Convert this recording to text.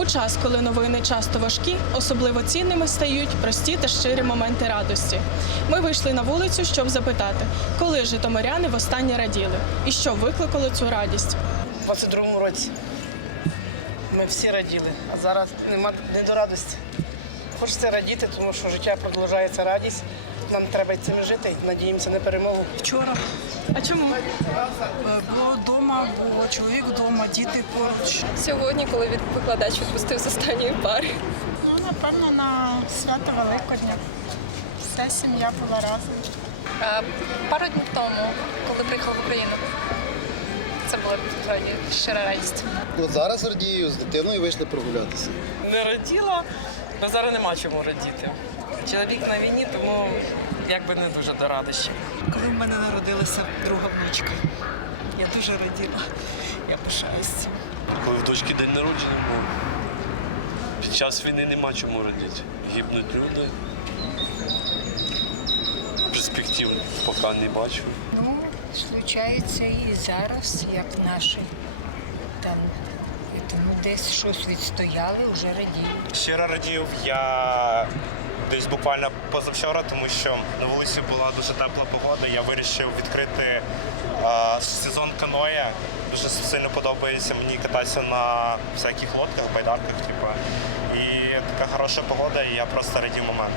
У час, коли новини часто важкі, особливо цінними стають прості та щирі моменти радості. Ми вийшли на вулицю, щоб запитати, коли житомиряни востаннє раділи і що викликало цю радість. У 22-му році ми всі раділи, а зараз нема не до радості. Хочеться радіти, тому що життя продовжується радість. Нам треба цим жити. Надіємося на перемогу. Вчора А чому? е, було вдома, було чоловік вдома, діти поруч. Сьогодні, коли від викладач відпустив з останньої пари. Ну, напевно, на свято Великодня. Вся сім'я була разом. Пару днів тому, коли приїхав в Україну. Це була справді щира радість. От зараз радію, з дитиною вийшли прогулятися. Не раділа, але зараз нема чому радіти. Чоловік на війні, тому якби не дуже до радощів. Коли в мене народилася друга внучка, я дуже раділа. Я пишаюся. Коли в дочки день народження був. Під час війни нема чому радіти. Гибнуть люди. Перспектив поки не бачу. Ну, случається і зараз, як наші там тому десь щось відстояли, вже радіють. Щиро радів я десь буквально позавчора, тому що на вулиці була дуже тепла погода. Я вирішив відкрити е, сезон каноя. Дуже сильно подобається мені кататися на всяких лодках, байдарках. Типу. І така хороша погода, і я просто радів момент.